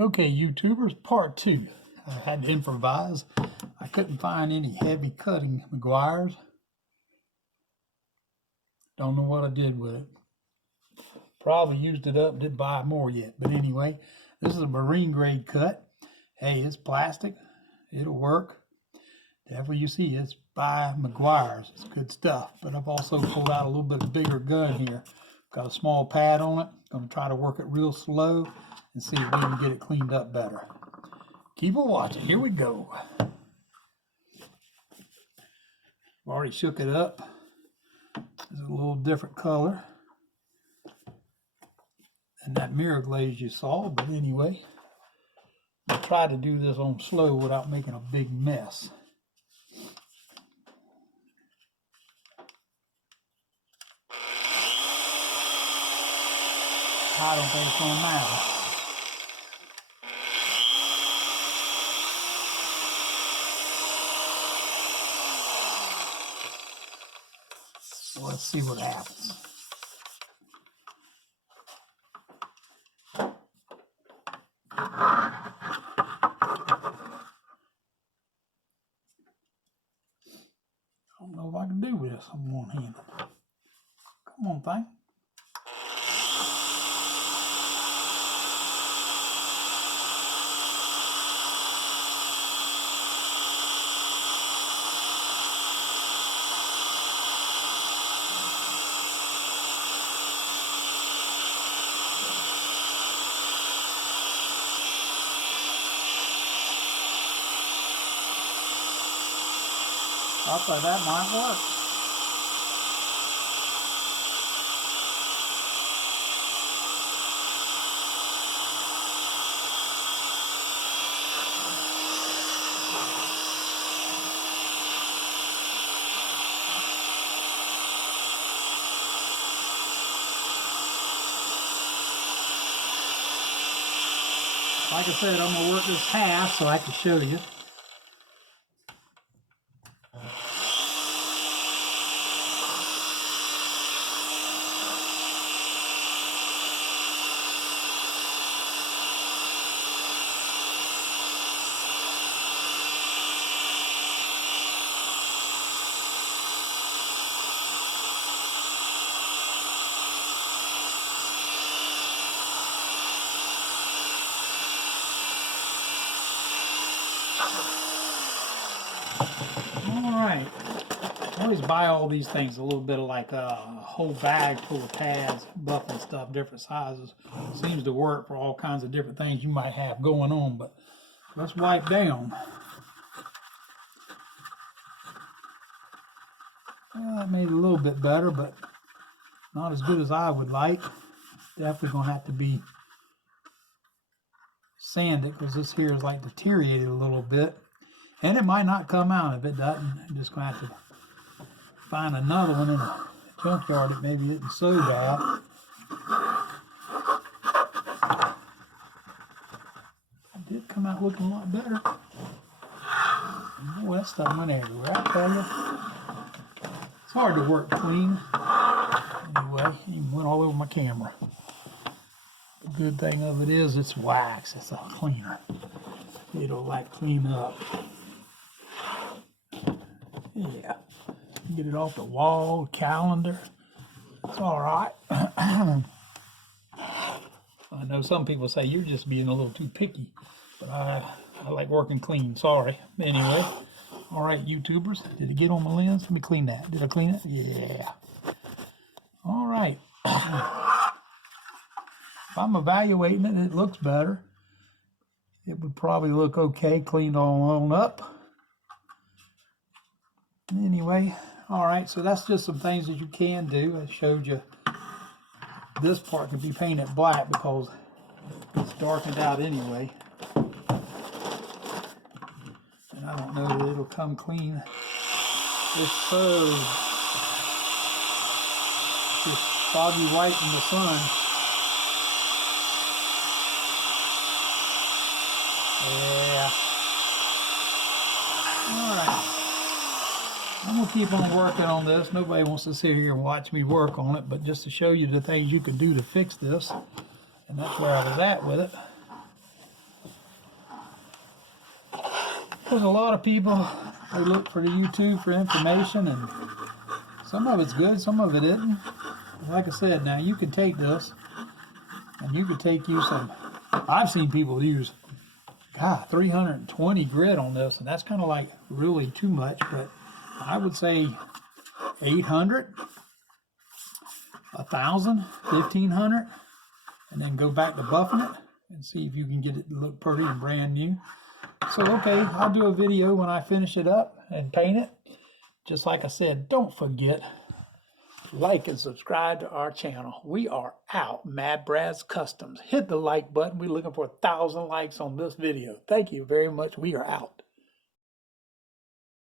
Okay, YouTubers, part 2. I had to improvise. I couldn't find any heavy cutting McGuire's. Don't know what I did with it. Probably used it up, didn't buy more yet. But anyway, this is a marine grade cut. Hey, it's plastic. It'll work. Definitely you see it's by McGuire's. It's good stuff. But I've also pulled out a little bit of bigger gun here. Got a small pad on it. Going to try to work it real slow and see if we can get it cleaned up better. Keep it watching. Here we go. I've already shook it up. It's a little different color than that mirror glaze you saw. But anyway, I'll try to do this on slow without making a big mess. I don't think it's going to matter. So let's see what happens. I don't know if I can do this on one hand. Come on, thing. I thought that might work. Like I said, I'm going to work this half so I can show you. Alright, I always buy all these things, a little bit of like a whole bag full of pads, buffing stuff, different sizes. Seems to work for all kinds of different things you might have going on, but let's wipe down. I made it a little bit better, but not as good as I would like. Definitely going to have to be sanded because this here is like deteriorated a little bit. And it might not come out. If it doesn't, I'm just going to have to find another one in a junkyard that maybe isn't so bad. It did come out looking a lot better. Boy, that stuff went everywhere, I tell you. It's hard to work clean. Anyway, it even went all over my camera. The good thing of it is it's wax. It's a cleaner. It'll like clean up. Yeah, get it off the wall, calendar. It's all right. I know some people say you're just being a little too picky, but I like working clean. Sorry. Anyway, all right, YouTubers. Did it get on my lens? Let me clean that. Did I clean it? Yeah. All right. If I'm evaluating it, it looks better. It would probably look okay, cleaned all on up. Anyway, all right, so that's just some things that you can do. I showed you this part could be painted black because it's darkened out anyway. And I don't know that it'll come clean. It's so just foggy white in the sun. Yeah. All right. I'm going to keep on working on this. Nobody wants to sit here and watch me work on it, but just to show you the things you can do to fix this. And that's where I was at with it. There's a lot of people, they look for the YouTube for information, and some of it's good, some of it isn't. Like I said, now you can take this and you could take you some, I've seen people use, God, 320 grit on this, and that's kind of like really too much, but I would say 800, 1,000, 1,500, and then go back to buffing it and see if you can get it to look pretty and brand new. So, okay, I'll do a video when I finish it up and paint it. Just like I said, don't forget, like and subscribe to our channel. We are out, Mad Brad's Customs. Hit the like button. We're looking for 1,000 likes on this video. Thank you very much. We are out.